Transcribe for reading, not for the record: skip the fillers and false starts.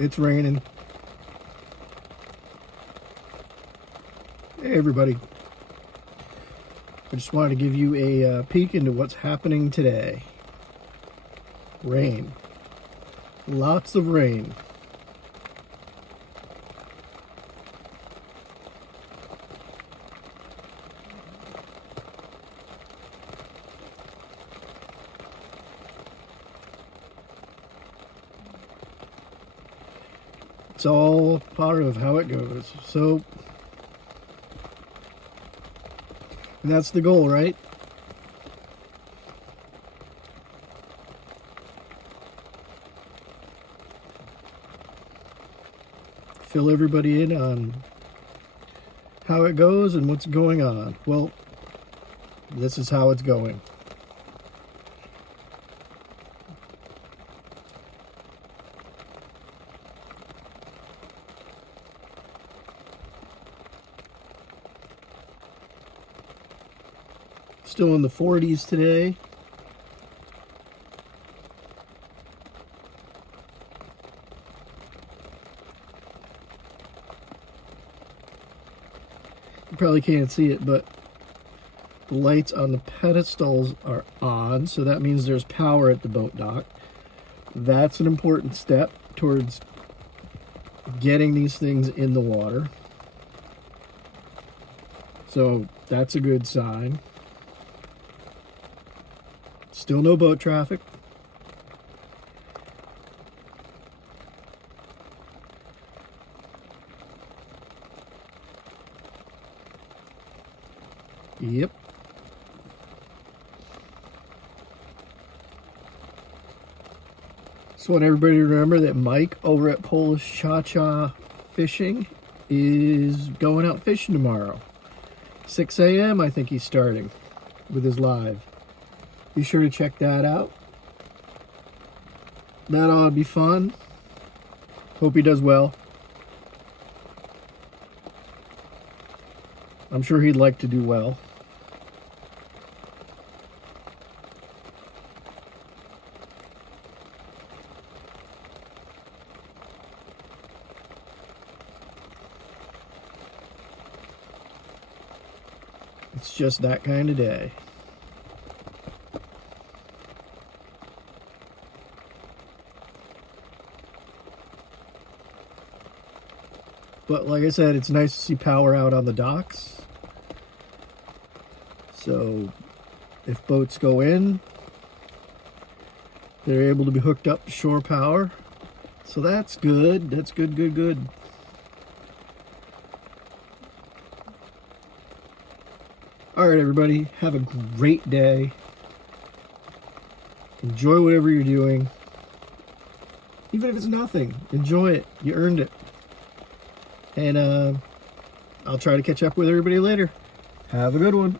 It's raining. Hey everybody. I just wanted to give you a peek into what's happening today. Rain. Lots of rain. It's all part of how it goes. So, and that's the goal, right? Fill everybody in on how it goes and what's going on. Well, this is how it's going. Still in the 40s today. You probably can't see it, but the lights on the pedestals are on, so that means there's power at the boat dock. That's an important step towards getting these things in the water. So that's a good sign. Still no boat traffic. Yep. Just want everybody to remember that Mike over at Polish Cha-Cha Fishing is going out fishing tomorrow. 6 a.m. I think he's starting with his live. Be sure to check that out. That ought to be fun. Hope he does well. I'm sure he'd like to do well. It's just that kind of day. But like I said, it's nice to see power out on the docks. So if boats go in, they're able to be hooked up to shore power. So that's good. That's good, good, good. All right, everybody, have a great day. Enjoy whatever you're doing. Even if it's nothing, enjoy it. You earned it. And I'll try to catch up with everybody later. Have a good one.